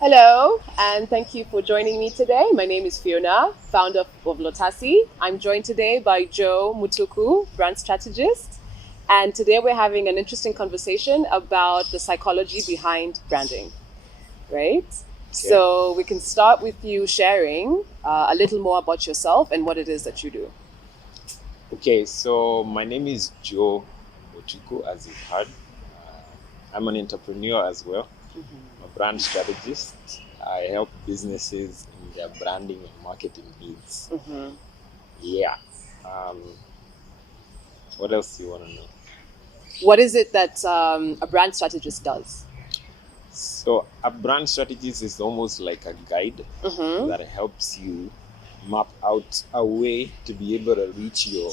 Hello, and thank you for joining me today. My name is Fiona, founder of Lotasi. I'm joined today by Joe Mutuku, brand strategist. And today we're having an interesting conversation about the psychology behind branding, right? Okay. So we can start with you sharing a little more about yourself and what it is that you do. Okay, so my name is Joe Mutuku, as you've heard. I'm an entrepreneur as well. I'm a brand strategist. I help businesses in their branding and marketing needs. Hmm. Yeah. Um, what else do you want to know? What is it that a brand strategist does? So, a brand strategist is almost like a guide Hmm. that helps you map out a way to be able to reach your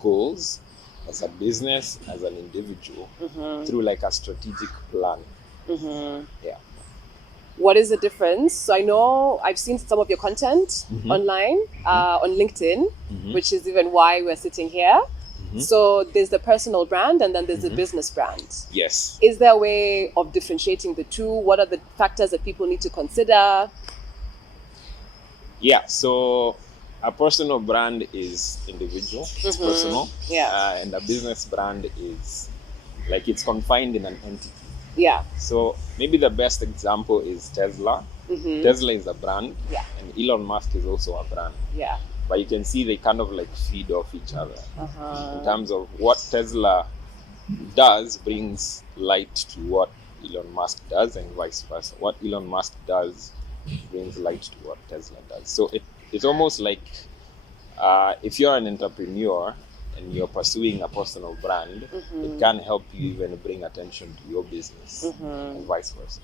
goals as a business, as an individual, Hmm. through like a strategic plan. Hmm. Yeah. What is the difference? So I know I've seen some of your content Mm-hmm. online, Mm-hmm. on LinkedIn, Mm-hmm. which is even why we're sitting here. Mm-hmm. So there's the personal brand and then there's the Mm-hmm. business brand. Yes. Is there a way of differentiating the two? What are the factors that people need to consider? Yeah. So a personal brand is individual, it's personal, Yeah, and a business brand is like it's confined in an entity. yeah, So maybe the best example is Tesla. Tesla is a brand, yeah, and Elon Musk is also a brand. yeah. But you can see they kind of like feed off each other in Uh-huh. terms of what Tesla does brings light to what Elon Musk does, and vice versa. What Elon Musk does brings light to what Tesla does. So it's almost like if you're an entrepreneur and you're pursuing a personal brand, it can help you even bring attention to your business, and vice versa.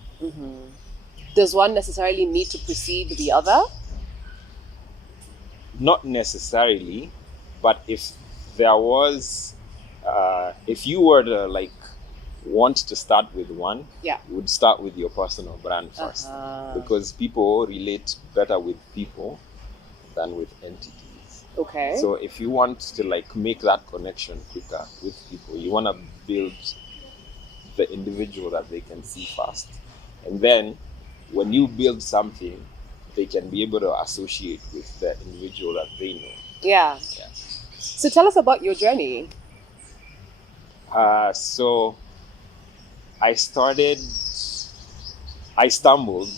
Does one necessarily need to precede the other? Not necessarily, but there was, if you were to like want to start with one, Yeah. you would start with your personal brand first, because people relate better with people than with entities. Okay. So if you want to like make that connection quicker with people, you want to build the individual that they can see first, and then when you build something, they can be able to associate with the individual that they know. Yeah. Yeah. So tell us about your journey. So I started. I stumbled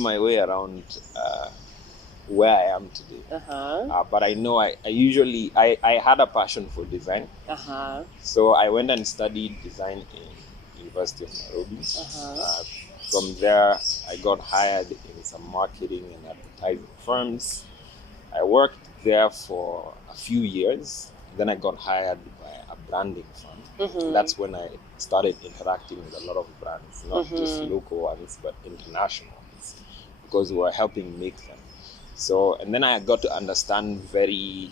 my way around where I am today. Uh-huh. But I know I had a passion for design. Uh-huh. So I went and studied design in University of Nairobi. Uh-huh. From there, I got hired in some marketing and advertising firms. I worked there for a few years. Then I got hired by a branding firm. And that's when I started interacting with a lot of brands, not just local ones, but international ones, because we were helping make them. So, and then I got to understand very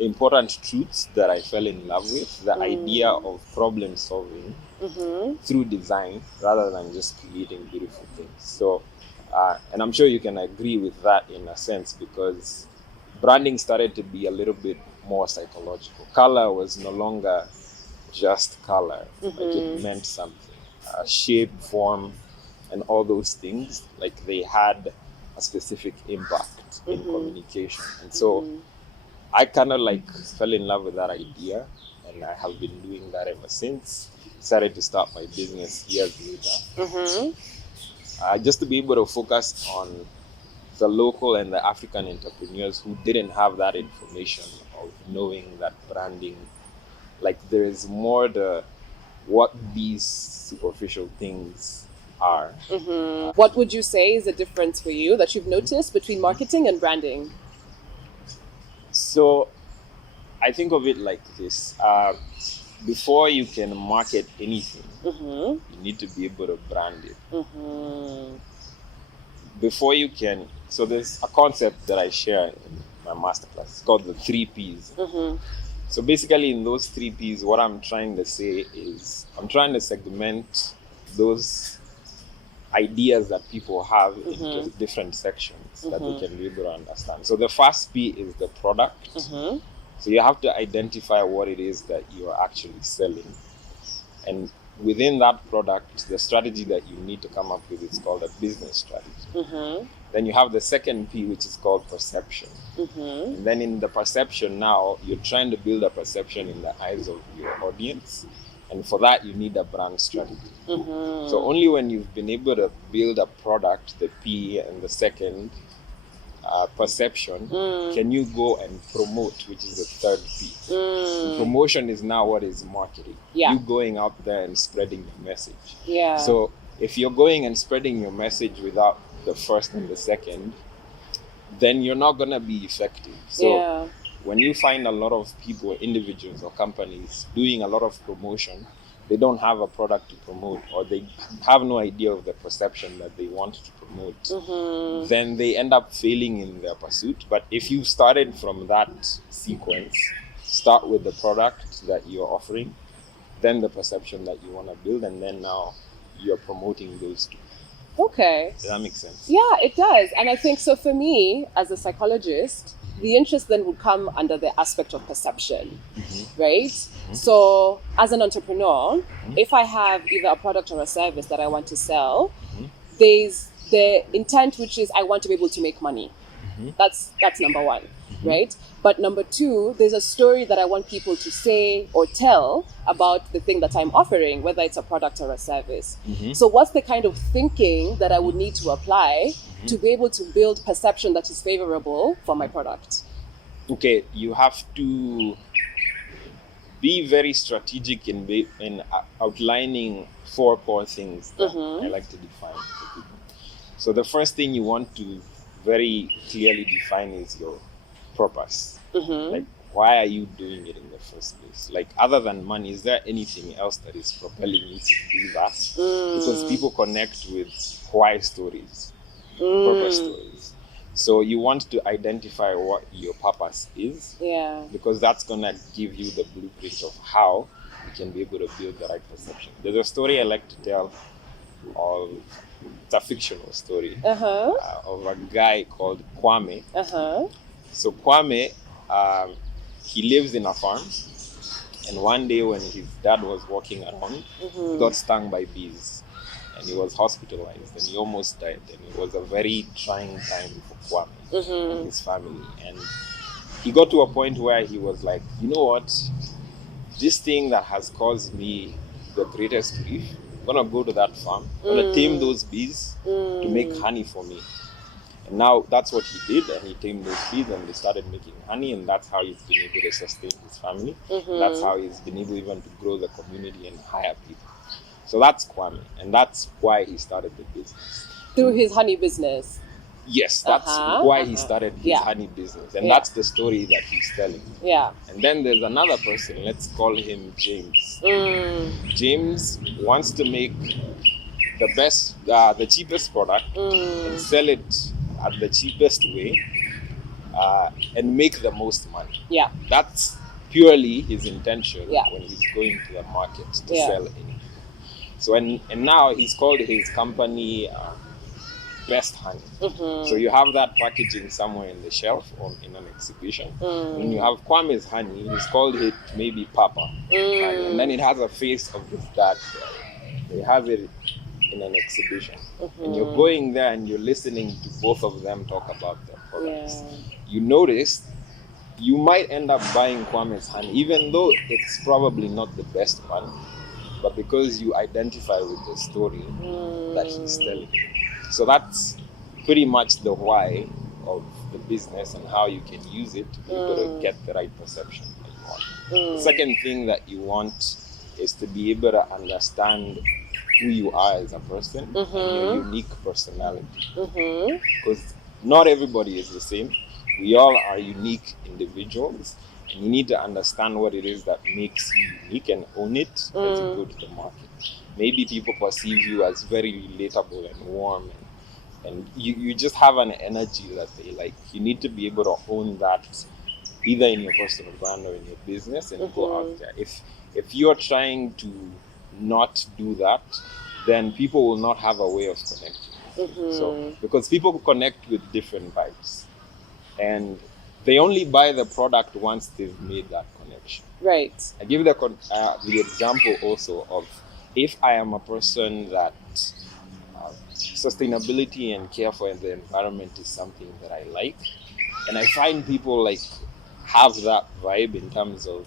important truths that I fell in love with, the idea of problem solving through design rather than just creating beautiful things. So, and I'm sure you can agree with that in a sense, because branding started to be a little bit more psychological. Color was no longer just color, like it meant something. Shape, form, and all those things, like they had a specific impact in communication. And so I kind of like fell in love with that idea, and I have been doing that ever since. Decided to start my business years later, just to be able to focus on the local and the African entrepreneurs who didn't have that information of knowing that branding, like there is more to what these superficial things are. What would you say is the difference for you that you've noticed between marketing and branding? So I think of it like this. Before you can market anything, you need to be able to brand it. Before you can, so there's a concept that I share in my masterclass. It's called the 3 Ps. So basically, in those 3 Ps, what I'm trying to say is I'm trying to segment those ideas that people have into different sections that they can be able to understand. So the first P is the product. So you have to identify what it is that you are actually selling. And within that product, the strategy that you need to come up with is called a business strategy. Then you have the second P, which is called perception. And then in the perception now, you're trying to build a perception in the eyes of your audience. And for that, you need a brand strategy. So only when you've been able to build a product, the P and the second perception, can you go and promote, which is the third P. Promotion is now what is marketing. You going out there and spreading your message. So if you're going and spreading your message without the first and the second, then you're not going to be effective. So when you find a lot of people, individuals or companies doing a lot of promotion, they don't have a product to promote, or they have no idea of the perception that they want to promote, then they end up failing in their pursuit. But if you started from that sequence, start with the product that you're offering, then the perception that you want to build, and then now you're promoting those two. Okay. Does that make sense? Yeah, it does. And I think so for me, as a psychologist, the interest then would come under the aspect of perception, right? So as an entrepreneur, if I have either a product or a service that I want to sell, there's the intent, which is I want to be able to make money. That's number one, right? But number two, there's a story that I want people to say or tell about the thing that I'm offering, whether it's a product or a service. So what's the kind of thinking that I would need to apply to be able to build perception that is favorable for my product? Okay, you have to be very strategic in outlining 4 core things that I like to define for people. So the first thing you want to very clearly define is your purpose. Like, why are you doing it in the first place? Like, other than money, is there anything else that is propelling you to do that? Because people connect with why stories, purpose stories. So you want to identify what your purpose is, because that's gonna give you the blueprint of how you can be able to build the right perception. There's a story I like to tell, it's a fictional story, of a guy called Kwame. So Kwame, he lives in a farm, and one day when his dad was walking around, he got stung by bees, and he was hospitalized, and he almost died, and it was a very trying time for Kwame and his family. And he got to a point where he was like, you know what, this thing that has caused me the greatest grief, I'm gonna go to that farm, I'm gonna tame those bees to make honey for me. And now that's what he did, and he tamed those bees, and they started making honey, and that's how he's been able to sustain his family. That's how he's been able even to grow the community and hire people. So that's Kwame, and that's why he started the business. Through his honey business. Yes, that's why he started his honey business, and that's the story that he's telling. And then there's another person, let's call him James. James wants to make the best, the cheapest product and sell it at the cheapest way, and make the most money. That's purely his intention when he's going to the market to sell anything. So and now he's called his company Best Honey. So you have that packaging somewhere in the shelf or in an exhibition. When you have Kwame's honey, he's called it maybe Papa honey, and then it has a face of his dad there. They have it in an exhibition, and you're going there and you're listening to both of them talk about their products. You notice you might end up buying Kwame's honey, even though it's probably not the best one, but because you identify with the story that he's telling. So that's pretty much the why of the business and how you can use it to be able to get the right perception that you want. The second thing that you want is to be able to understand who you are as a person and your unique personality. Because not everybody is the same. We all are unique individuals, and you need to understand what it is that makes you unique and own it as you go to the market. Maybe people perceive you as very relatable and warm, and you just have an energy that they like. You need to be able to own that, either in your personal brand or in your business, and go out there. If you're trying to not do that, then people will not have a way of connecting. So because people connect with different vibes, and they only buy the product once they've made that connection. Right. I give the example also of if I am a person that sustainability and care for the environment is something that I like, and I find people like have that vibe in terms of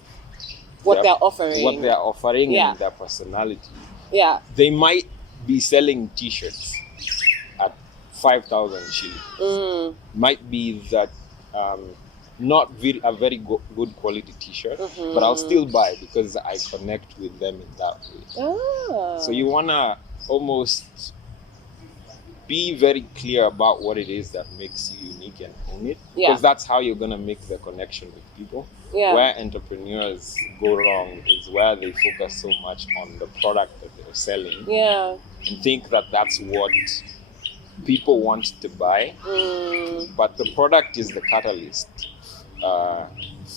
What they're offering. what they're offering Yeah. and their personality. Yeah. They might be selling t-shirts at 5,000 shillings. Might be that not a very good quality t-shirt, but I'll still buy because I connect with them in that way. So you wanna almost be very clear about what it is that makes you unique and own it, because that's how you're gonna make the connection with people. Where entrepreneurs go wrong is where they focus so much on the product that they're selling, and think that that's what people want to buy, but the product is the catalyst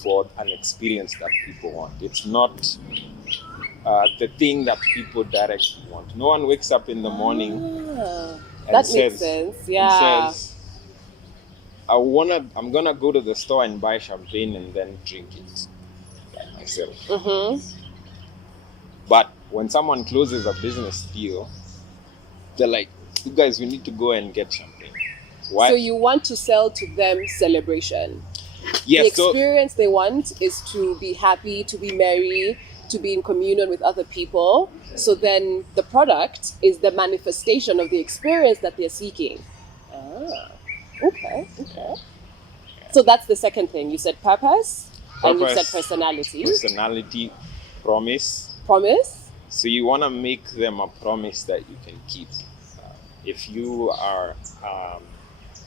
for an experience that people want. It's not the thing that people directly want. No one wakes up in the morning and that says, makes sense. and says, I'm gonna go to the store and buy champagne and then drink it by myself. But when someone closes a business deal, they're like, you guys, we need to go and get champagne. Why? So you want to sell to them celebration. Yes, the experience they want is to be happy, to be merry, to be in communion with other people. So then the product is the manifestation of the experience that they're seeking. Okay. So that's the second thing. You said purpose and you said personality. Personality, promise. Promise? So you want to make them a promise that you can keep. If you are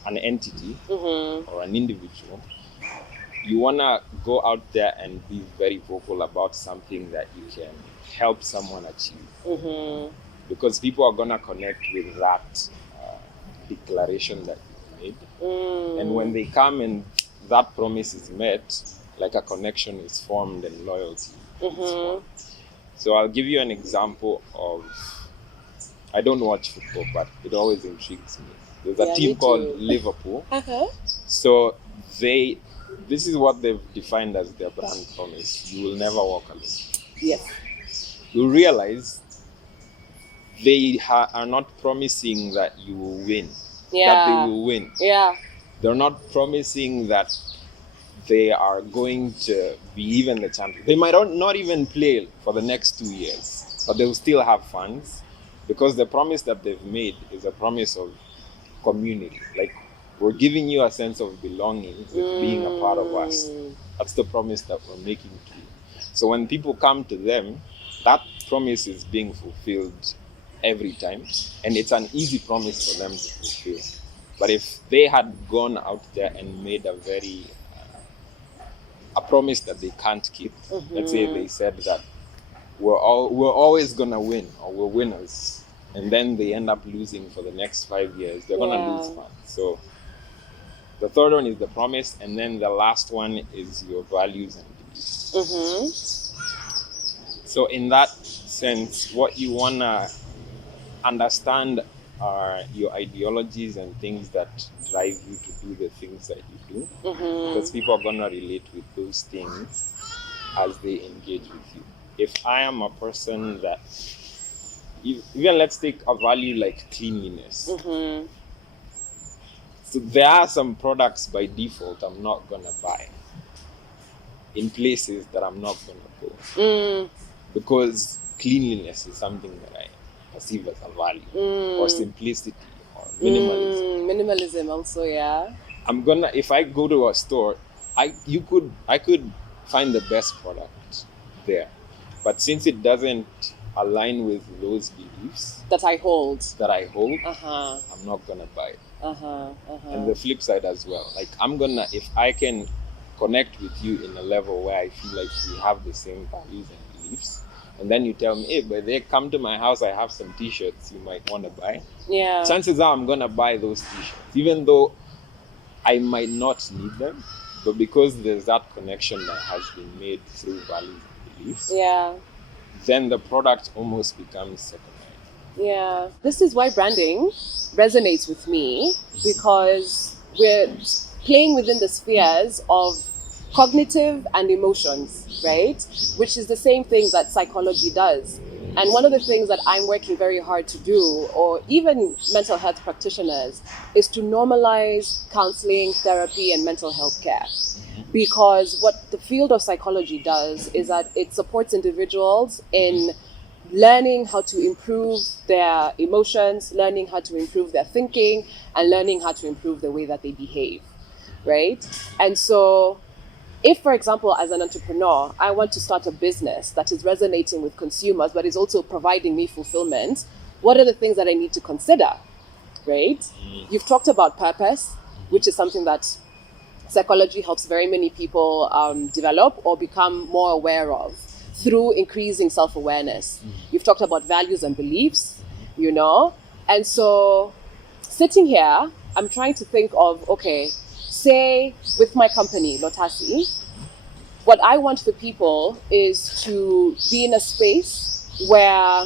an entity or an individual, you want to go out there and be very vocal about something that you can help someone achieve. Because people are going to connect with that declaration that you made. And when they come and that promise is met, like a connection is formed and loyalty is formed. So I'll give you an example of, I don't watch football, but it always intrigues me. There's a team called Liverpool. So this is what they've defined as their brand promise. You will never walk alone. Yes. You realize they are not promising that you will win. That they will win. They're not promising that they are going to be even the champion. They might not even play for the next 2 years, but they will still have fans, because the promise that they've made is a promise of community. Like, we're giving you a sense of belonging with being a part of us. That's the promise that we're making to you. So when people come to them, that promise is being fulfilled every time, and it's an easy promise for them to fulfill. But if they had gone out there and made a promise that they can't keep, let's say they said that we're always gonna win, or we're winners, and then they end up losing for the next 5 years, they're gonna lose fans. So the third one is the promise, and then the last one is your values and beliefs. So in that sense, what you wanna understand are your ideologies and things that drive you to do the things that you do, because people are going to relate with those things as they engage with you. If I am a person that, even let's take a value like cleanliness. So there are some products by default I'm not going to buy in places that I'm not going to go, because cleanliness is something that I perceive as a value, or simplicity, or minimalism. Minimalism also, If I go to a store, I could find the best product there, but since it doesn't align with those beliefs that I hold, I'm not gonna buy it. And the flip side as well, like if I can connect with you in a level where I feel like we have the same values and beliefs, and then you tell me, hey, but they come to my house, I have some t-shirts you might want to buy. Chances are I'm going to buy those t-shirts, even though I might not need them. But because there's that connection that has been made through values and beliefs, then the product almost becomes secondary. This is why branding resonates with me, because we're playing within the spheres of cognitive and emotions, right? Which is the same thing that psychology does. And one of the things that I'm working very hard to do, or even mental health practitioners, is to normalize counseling, therapy, and mental health care. Because what the field of psychology does is that it supports individuals in learning how to improve their emotions, learning how to improve their thinking, and learning how to improve the way that they behave, right? And so if, for example, as an entrepreneur, I want to start a business that is resonating with consumers, but is also providing me fulfillment, what are the things that I need to consider, right? You've talked about purpose, which is something that psychology helps very many people develop or become more aware of through increasing self-awareness. You've talked about values and beliefs, and so sitting here, I'm trying to think of, okay, say with my company, Lotasi, what I want for people is to be in a space where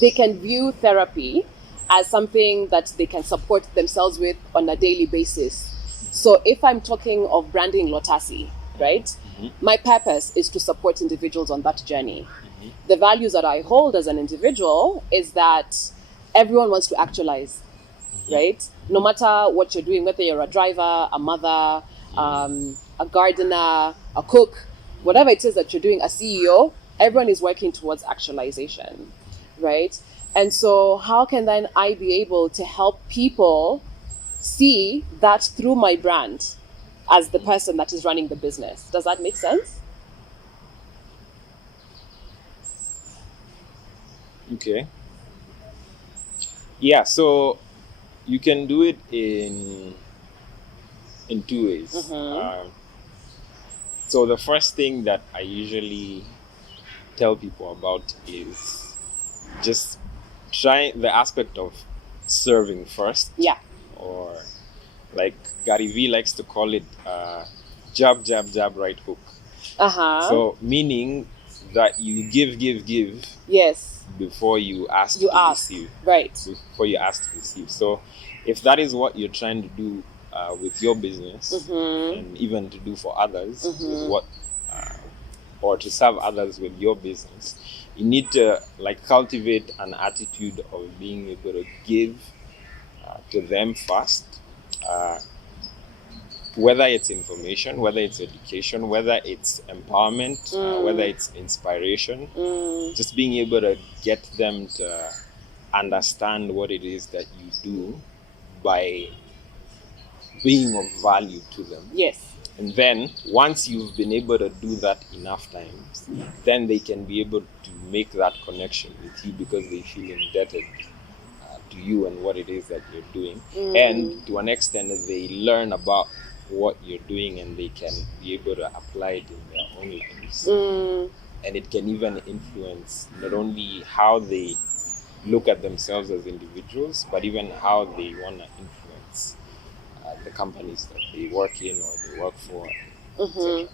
they can view therapy as something that they can support themselves with on a daily basis. So if I'm talking of branding Lotasi, right, my purpose is to support individuals on that journey. The values that I hold as an individual is that everyone wants to actualize, right? No matter what you're doing, whether you're a driver, a mother, a gardener, a cook, whatever it is that you're doing, a CEO, everyone is working towards actualization, right? And so how can then I be able to help people see that through my brand as the person that is running the business? Does that make sense? Okay. Yeah, so you can do it in two ways. So the first thing that I usually tell people about is just try the aspect of serving first. Yeah. Or like Gary V likes to call it jab, jab, jab, right hook. So meaning that you give. Yes. Before you ask to receive. Right. Before you ask to receive. So if that is what you're trying to do with your business, and even to do for others, with what, or to serve others with your business, you need to cultivate an attitude of being able to give to them first, whether it's information, whether it's education, whether it's empowerment, whether it's inspiration, just being able to get them to understand what it is that you do by being of value to them. Yes. And then once you've been able to do that enough times, then they can be able to make that connection with you because they feel indebted to you and what it is that you're doing. And to an extent, they learn about what you're doing and they can be able to apply it in their own lives. And it can even influence not only how they look at themselves as individuals, but even how they want to influence the companies that they work in or they work for, etc.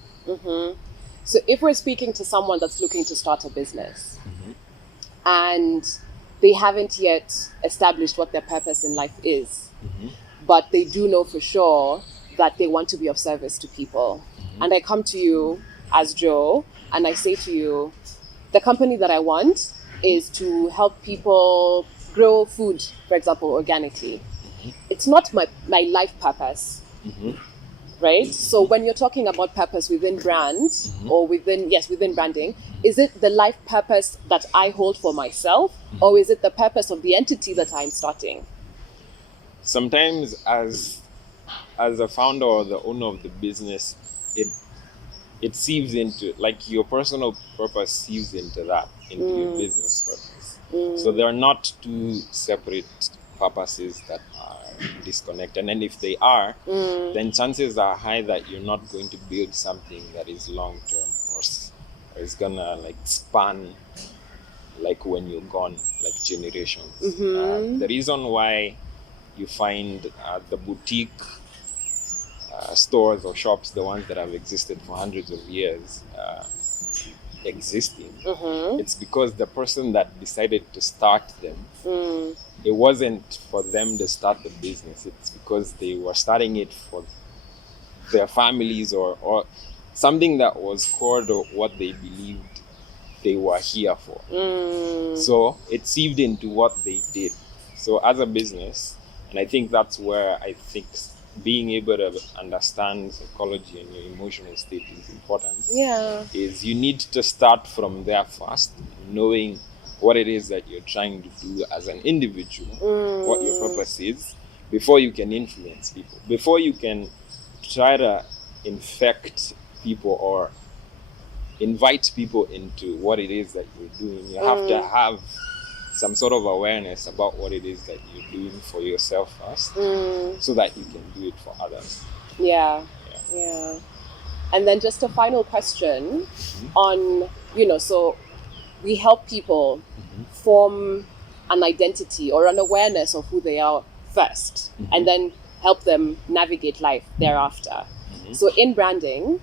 So if we're speaking to someone that's looking to start a business and they haven't yet established what their purpose in life is, but they do know for sure that they want to be of service to people. And I come to you as Joe and I say to you, the company that I want is to help people grow food, for example, organically. It's not my life purpose, right? So when you're talking about purpose within brand or within branding, is it the life purpose that I hold for myself or is it the purpose of the entity that I'm starting? Sometimes as a founder or the owner of the business, it sieves into, your personal purpose sieves into your business purpose. So there are not two separate purposes that are disconnected. And if they are, then chances are high that you're not going to build something that is long-term or is gonna span when you're gone, generations. The reason why you find the boutique stores or shops, the ones that have existed for hundreds of years, existing, it's because the person that decided to start them, it wasn't for them to start the business. It's because they were starting it for their families or something that was core to what they believed they were here for. So it seeped into what they did. So as a business, and I think that's where I think being able to understand psychology and your emotional state is important. Yeah. Is you need to start from there first, knowing what it is that you're trying to do as an individual, what your purpose is, before you can influence people, before you can try to infect people or invite people into what it is that you're doing. You have to have some sort of awareness about what it is that you're doing for yourself first, so that you can do it for others. Yeah. And then just a final question on, so we help people form an identity or an awareness of who they are first, and then help them navigate life thereafter. So in branding,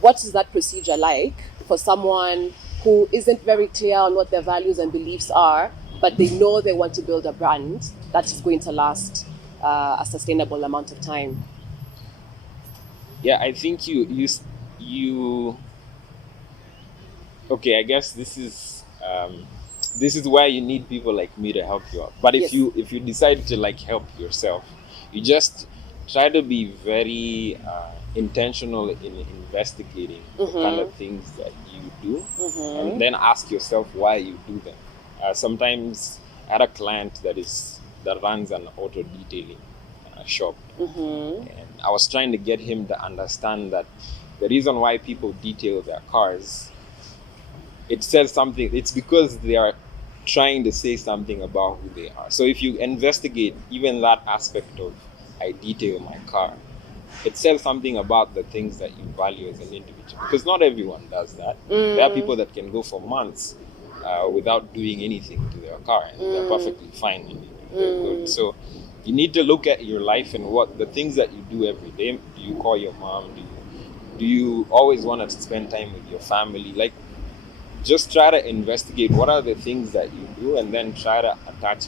what is that procedure like for someone who isn't very clear on what their values and beliefs are, but they know they want to build a brand that is going to last a sustainable amount of time? Yeah, I think you okay, I guess this is where you need people like me to help you out. But if you decide to like help yourself, you just try to be very intentional in investigating the kind of things that you do, and then ask yourself why you do them. Sometimes I had a client that runs an auto detailing shop, and I was trying to get him to understand that the reason why people detail their cars, it says something. It's because they are trying to say something about who they are. So if you investigate even that aspect of I detail my car, it says something about the things that you value as an individual. Because not everyone does that. There are people that can go for months without doing anything to their car, and they're perfectly fine and they're good. So you need to look at your life and what the things that you do every day. Do you call your mom? Do you always want to spend time with your family? Like, just try to investigate what are the things that you do, and then try to attach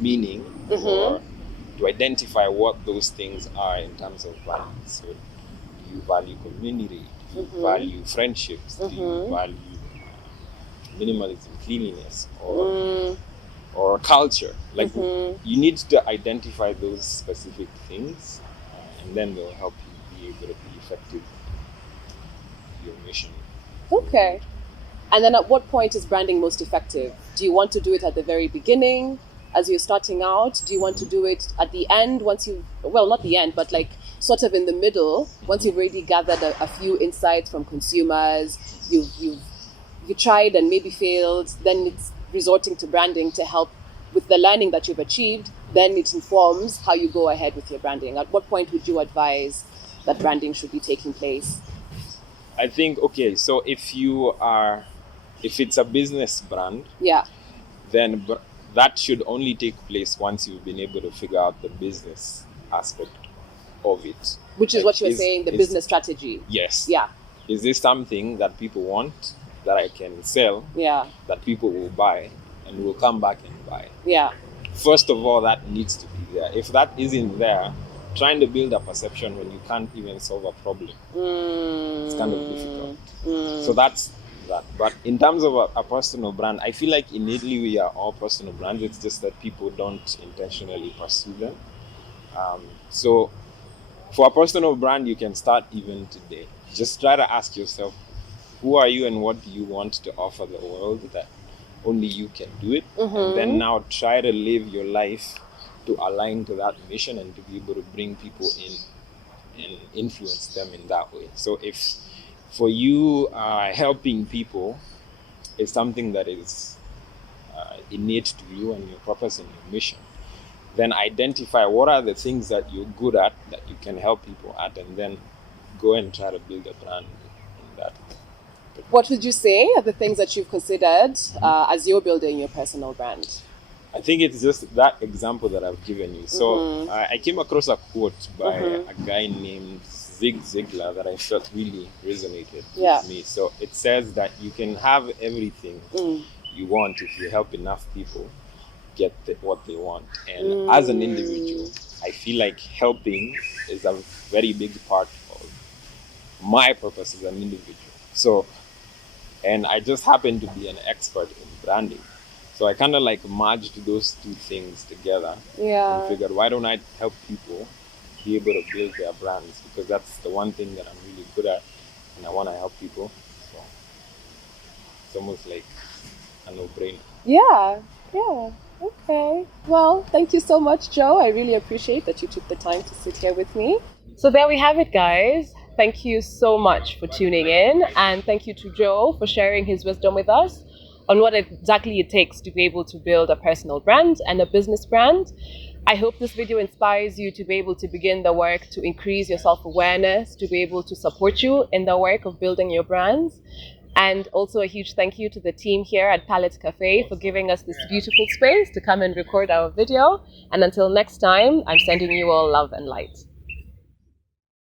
meaning or to identify what those things are in terms of values. So, do you value community? Do you value friendships? Do you value minimalism, cleanliness, or culture? Like, you need to identify those specific things, and then they'll help you be able to be effective in your mission. Okay. And then at what point is branding most effective? Do you want to do it at the very beginning as you're starting out? Do you want to do it at the end once not the end, but like sort of in the middle, once you've already gathered a few insights from consumers, you tried and maybe failed, then it's resorting to branding to help with the learning that you've achieved, then it informs how you go ahead with your branding. At what point would you advise that branding should be taking place? I think, okay, so if it's a business brand, then that should only take place once you've been able to figure out the business aspect of it. Which is what you're saying, the business strategy. Yes. Yeah. Is this something that people want, that I can sell, that people will buy and will come back and buy? Yeah. First of all, that needs to be there. If that isn't there, trying to build a perception when you can't even solve a problem, it's kind of difficult. So that's that. But in terms of a personal brand, I feel like innately we are all personal brands. It's just that people don't intentionally pursue them. So for a personal brand, you can start even today. Just try to ask yourself, who are you and what do you want to offer the world that only you can do it? And then now try to live your life to align to that mission and to be able to bring people in and influence them in that way. So if for you helping people is something that is innate to you and your purpose and your mission, then identify what are the things that you're good at that you can help people at, and then go and try to build a brand in that. What would you say are the things that you've considered as you're building your personal brand? I think it's just that example that I've given you. So I came across a quote by a guy named Zig Ziglar that I felt really resonated with me. So it says that you can have everything you want if you help enough people get what they want. And as an individual, I feel like helping is a very big part of my purpose as an individual. So and I just happen to be an expert in branding. So I kind of like merged those two things together and Yeah. figured, why don't I help people be able to build their brands? Because that's the one thing that I'm really good at, and I want to help people. So it's almost like a no-brainer. Yeah. Yeah. Okay. Well, thank you so much, Joe. I really appreciate that you took the time to sit here with me. So there we have it, guys. Thank you so much for tuning in. And thank you to Joe for sharing his wisdom with us on what exactly it takes to be able to build a personal brand and a business brand. I hope this video inspires you to be able to begin the work to increase your self-awareness, to be able to support you in the work of building your brands. And also a huge thank you to the team here at Palette Cafe for giving us this beautiful space to come and record our video. And until next time, I'm sending you all love and light.